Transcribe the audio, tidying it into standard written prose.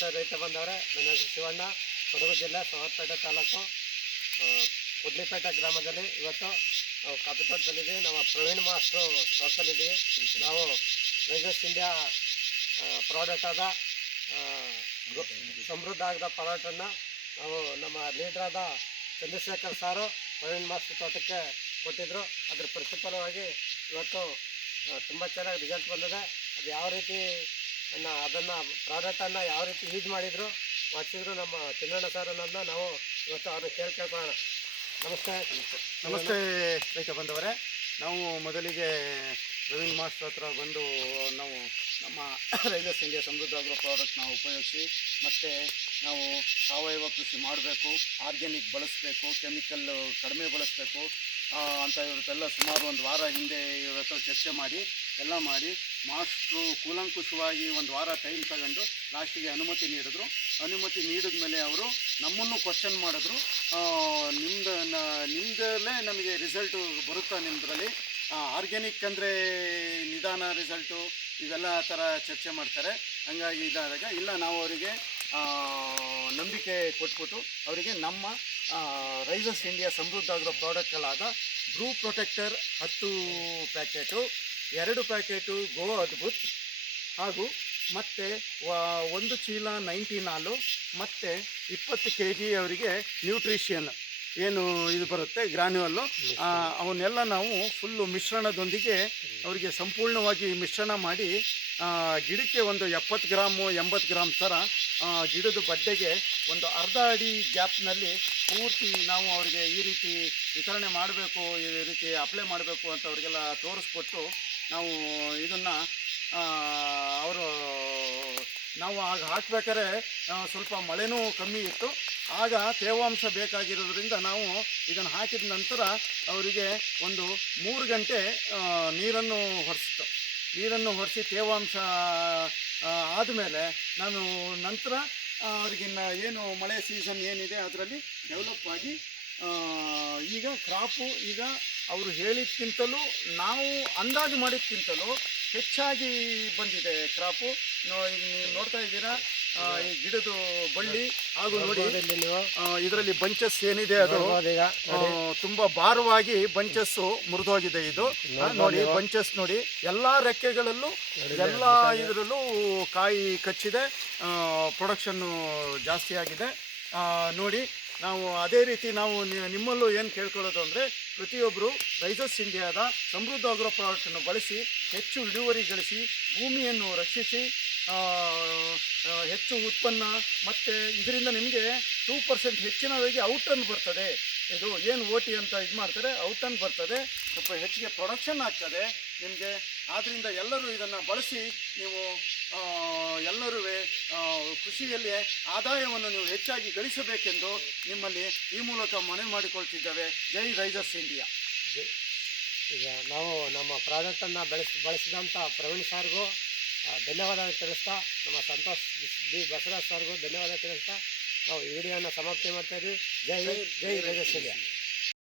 ನಮಸ್ತೆ ರೈತ ಬಂದವರೇ, ನನ್ನ ಹೆಸರು ಶಿವಣ್ಣ. ಕೊಡಗು ಜಿಲ್ಲೆ ಸೋಮವಾರಪೇಟೆ ತಾಲೂಕು ಕುಡ್ಲಿಪೇಟೆ ಗ್ರಾಮದಲ್ಲಿ ಇವತ್ತು ನಾವು ಕಾಫಿ ತೋಟದಲ್ಲಿದ್ದೀವಿ. ನಮ್ಮ ಪ್ರವೀಣ್ ಮಾಸ್ಟ್ರು ತೋಟದಲ್ಲಿದ್ದೀವಿ. ನಾವು ರೈಸಸ್ ಇಂಡಿಯಾ ಪ್ರಾಡಕ್ಟ್ ಆದ ಸಮೃದ್ಧ ಆಗದ ಪ್ರಾಡಕ್ಟನ್ನು ನಾವು ನಮ್ಮ ಲೀಡ್ರಾದ ಚಂದ್ರಶೇಖರ್ ಸಾರು ಪ್ರವೀಣ್ ಮಾಸ್ಟ್ರು ತೋಟಕ್ಕೆ ಕೊಟ್ಟಿದ್ದರು. ಅದರ ಪ್ರತಿಫಲವಾಗಿ ಇವತ್ತು ತುಂಬ ಚೆನ್ನಾಗಿ ರಿಸಲ್ಟ್ ಬಂದಿದೆ. ಅದು ಯಾವ ರೀತಿ ಅದನ್ನು ಪ್ರಾಡಕ್ಟನ್ನು ಯಾವ ರೀತಿ ಯೂಸ್ ಮಾಡಿಸಿದ್ರು ನಮ್ಮ ಚಂದ್ರಣ್ಣ ಸಾರನ್ನು ನಾವು ಇವತ್ತು ಅವ್ರನ್ನ ಕೇಳ್ಕೊಳ್ಳೋಣ. ನಮಸ್ತೆ. ನಮಸ್ತೆ ರೈತ ಬಂದವರೇ, ನಾವು ಮೊದಲಿಗೆ ಪ್ರವೀಣ್ ಮಾಸ್ಟರ್ ಹತ್ರ ಬಂದು ನಾವು ನಮ್ಮ ರೈಸಸ್ ಇಂಡಿಯಾ ಸಮೃದ್ಧ ಆಗೋ ಪ್ರಾಡಕ್ಟ್ ನಾವು ಉಪಯೋಗಿಸಿ, ಮತ್ತು ನಾವು ಸಾವಯವ ಕೃಷಿ ಮಾಡಬೇಕು, ಆರ್ಗ್ಯಾನಿಕ್ ಬಳಸಬೇಕು, ಕೆಮಿಕಲ್ ಕಡಿಮೆ ಬಳಸಬೇಕು ಅಂತ ಇವತ್ತೆಲ್ಲ ಸುಮಾರು ಒಂದು ವಾರ ಹಿಂದೆ ಇವ್ರ ಹತ್ರ ಚರ್ಚೆ ಮಾಡಿ ಮಾಸ್ಟ್ರು ಕೂಲಂಕುಷವಾಗಿ ಒಂದು ವಾರ ಟೈಮ್ ತಗೊಂಡು ಲಾಸ್ಟಿಗೆ ಅನುಮತಿ ನೀಡಿದ್ರು. ಅನುಮತಿ ನೀಡಿದ ಮೇಲೆ ಅವರು ನಮ್ಮನ್ನು ಕ್ವಶನ್ ಮಾಡಿದ್ರು, ನಿಮ್ಮದಲ್ಲೇ ನಮಗೆ ರಿಸಲ್ಟು ಬರುತ್ತಾ ನಿಮ್ಮದ್ರಲ್ಲಿ, ಆರ್ಗ್ಯಾನಿಕ್ ಅಂದರೆ ನಿಧಾನ ರಿಸಲ್ಟು ಇವೆಲ್ಲ ಥರ ಚರ್ಚೆ ಮಾಡ್ತಾರೆ. ಹಂಗಾಗಿ ಇದಾದಾಗ ಇಲ್ಲ, ನಾವು ಅವರಿಗೆ ನಂಬಿಕೆ ಕೊಟ್ಬಿಟ್ಟು ಅವರಿಗೆ ನಮ್ಮ ರೈಸಸ್ ಇಂಡಿಯಾ ಸಮೃದ್ಧ ಆಗಿರೋ ಪ್ರಾಡಕ್ಟ್ಗಳಾದ ಬ್ರೂ ಪ್ರೊಟೆಕ್ಟರ್ 10 ಪ್ಯಾಕೆಟು, 2 ಪ್ಯಾಕೆಟು ಗೋ ಅದ್ಭುತ್, ಹಾಗೂ ಮತ್ತು 1 ಚೀಲ 90 ಹಾಲು, ಮತ್ತು 20 kg ಅವರಿಗೆ ನ್ಯೂಟ್ರಿಷಿಯನ್ ಏನು ಇದು ಬರುತ್ತೆ ಗ್ರಾನ್ಯುವಲ್ಲು, ಅವನ್ನೆಲ್ಲ ನಾವು ಫುಲ್ಲು ಮಿಶ್ರಣದೊಂದಿಗೆ ಅವರಿಗೆ ಸಂಪೂರ್ಣವಾಗಿ ಮಿಶ್ರಣ ಮಾಡಿ ಗಿಡಕ್ಕೆ ಒಂದು 70 ಗ್ರಾಮು 80 ಗ್ರಾಮ್ ಥರ ಗಿಡದ ಬಡ್ಡೆಗೆ ಒಂದು ಅರ್ಧ ಅಡಿ ಗ್ಯಾಪ್ನಲ್ಲಿ ಪೂರ್ತಿ ನಾವು ಅವರಿಗೆ ಈ ರೀತಿ ವಿತರಣೆ ಮಾಡಬೇಕು, ಈ ರೀತಿ ಅಪ್ಲೈ ಮಾಡಬೇಕು ಅಂತ ಅವರಿಗೆಲ್ಲ ತೋರಿಸ್ಕೊಟ್ಟು ನಾವು ಇದನ್ನು ನಾವು ಆಗ ಹಾಕ್ಬೇಕಾದ್ರೆ ಸ್ವಲ್ಪ ಮಳೆನೂ ಕಮ್ಮಿ ಇತ್ತು. ಆಗ ತೇವಾಂಶ ಬೇಕಾಗಿರೋದ್ರಿಂದ ನಾವು ಇದನ್ನು ಹಾಕಿದ ನಂತರ ಅವರಿಗೆ ಒಂದು 3 ಗಂಟೆ ನೀರನ್ನು ಹೊರಿಸಿ ತೇವಾಂಶ ಆದಮೇಲೆ ನಾನು ನಂತರ ಅವ್ರಿಗಿನ್ನ ಏನು ಮಳೆ ಸೀಸನ್ ಏನಿದೆ ಅದರಲ್ಲಿ ಡೆವಲಪ್ ಆಗಿ ಈಗ ಕ್ರಾಪು ಈಗ ಅವರು ಹೇಳಿದ್ಕಿಂತಲೂ ನಾವು ಅಂದಾಜು ಮಾಡಿದ್ಕಿಂತಲೂ ಹೆಚ್ಚಾಗಿ ಬಂದಿದೆ ಕ್ರಾಪು. ಈಗ ನೀವು ನೋಡ್ತಾ ಇದ್ದೀರಾ ಈ ಗಿಡದ ಬಳ್ಳಿ, ಹಾಗೂ ನೋಡಿ ಇದರಲ್ಲಿ ಬಂಚಸ್ ಏನಿದೆ ಅದು ತುಂಬ ಭಾರವಾಗಿ ಬಂಚಸ್ಸು ಮುರಿದೋಗಿದೆ. ಇದು ನೋಡಿ ಬಂಚಸ್ ನೋಡಿ, ಎಲ್ಲ ರೆಕ್ಕೆಗಳಲ್ಲೂ ಎಲ್ಲ ಇದರಲ್ಲೂ ಕಾಯಿ ಕಚ್ಚಿದೆ, ಪ್ರೊಡಕ್ಷನ್ನು ಜಾಸ್ತಿ ಆಗಿದೆ ನೋಡಿ. ನಾವು ಅದೇ ರೀತಿ ನಾವು ನಿಮ್ಮಲ್ಲೂ ಏನು ಕೇಳ್ಕೊಳ್ಳೋದು ಅಂದರೆ, ಪ್ರತಿಯೊಬ್ಬರು ರೈಸಸ್ ಇಂಡಿಯಾದ ಸಮೃದ್ಧ ಆಗೋ ಪ್ರಾಡಕ್ಟನ್ನು ಬಳಸಿ ಹೆಚ್ಚು ಇಳುವರಿ ಗಳಿಸಿ, ಭೂಮಿಯನ್ನು ರಕ್ಷಿಸಿ, ಹೆಚ್ಚು ಉತ್ಪನ್ನ, ಮತ್ತು ಇದರಿಂದ ನಿಮಗೆ 2% ಹೆಚ್ಚಿನದಾಗಿ ಔಟನ್ ಬರ್ತದೆ. ಇದು ಏನು ಓಟಿ ಅಂತ ಇದು ಮಾಡ್ತಾರೆ, ಔಟನ್ ಬರ್ತದೆ, ಸ್ವಲ್ಪ ಹೆಚ್ಚಿಗೆ ಪ್ರೊಡಕ್ಷನ್ ಆಗ್ತದೆ ನಿಮಗೆ. ಆದ್ದರಿಂದ ಎಲ್ಲರೂ ಇದನ್ನು ಬಳಸಿ ನೀವು ಎಲ್ಲರೂ ಕೃಷಿಯಲ್ಲಿ ಆದಾಯವನ್ನು ನೀವು ಹೆಚ್ಚಾಗಿ ಗಳಿಸಬೇಕೆಂದು ನಿಮ್ಮಲ್ಲಿ ಈ ಮೂಲಕ ಮನವಿ ಮಾಡಿಕೊಳ್ತಿದ್ದೇವೆ. ಜೈ ರೈಸಸ್ ಇಂಡಿಯಾ. ಈಗ ನಾವು ನಮ್ಮ ಪ್ರಾಡಕ್ಟನ್ನು ಬಳಸಿದಂಥ ಪ್ರವೀಣ್ ಸಾರ್ಗೂ ಧನ್ಯವಾದ ತಿಳಿಸ್ತಾ, ನಮ್ಮ ಸಂತೋಷ್ ಬಿ ಬಸವರಾಜ್ ಸಾರ್ಗೂ ಧನ್ಯವಾದ ತಿಳಿಸ್ತಾ ನಾವು ಈ ವಿಡಿಯೋನ ಸಮಾಪ್ತಿ ಮಾಡ್ತಾಯಿದ್ವಿ. ಜೈ ರೈಸಸ್ ಇಂಡಿಯಾ.